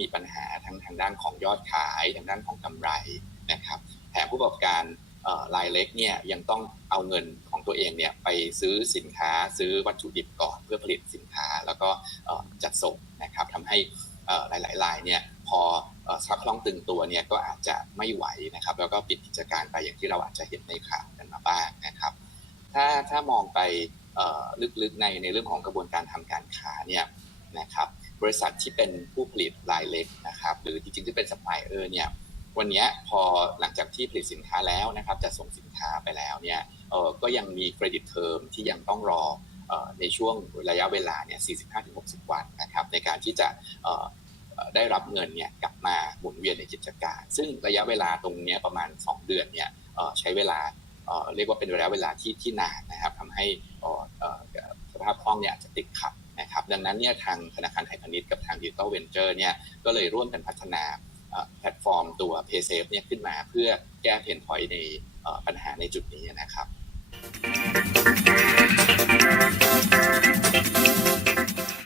มีปัญหาทางทางด้านของยอดขายทางด้านของกำไรนะครับแถมผู้ประกอบการรายเล็กเนี่ยยังต้องเอาเงินของตัวเองเนี่ยไปซื้อสินค้าซื้อวัตถุดิบก่อนเพื่อผลิตสินค้าแล้วก็จัดส่งนะครับทำให้หลายๆรายเนี่ยพอทรัพย์คล่องตึงตัวเนี่ยก็อาจจะไม่ไหวนะครับแล้วก็ปิดกิจการไปอย่างที่เราอาจจะเห็นในข่าวกันมาบ้างนะครับ ถ้าถ้ามองไปลึกๆในในเรื่องของกระบวนการทำการค้าเนี่ยนะครับ บริษัทที่เป็นผู้ผลิตรายเล็กนะครับหรือจริงๆที่เป็นซัพพลายเออร์เนี่ยวันนี้พอหลังจากที่ผลิตสินค้าแล้วนะครับจะส่งสินค้าไปแล้วเนี่ยเออก็ยังมีเครดิตเทอมที่ยังต้องรอในช่วงระยะเวลาเนี่ย 45-60 วันนะครับในการที่จะได้รับเงินเนี่ยกลับมาหมุนเวียนในกิจการ ซึ่งระยะเวลาตรงนี้ประมาณ 2 เดือนเนี่ยใช้เวลาเรียกว่าเป็นระยะเวลาที่ที่นานนะครับทำให้สภาพคล่องเนี่ยจะติดขัด นะครับดังนั้นเนี่ยทางธนาคารไทยพาณิชย์กับทางดิจิตอลเวนเจอร์เนี่ยก็เลยร่วมกันพัฒนาแพลตฟอร์มตัว PaySafe เนี่ยขึ้นมาเพื่อแก้เพนพอยในปัญหาในจุดนี้นะครับ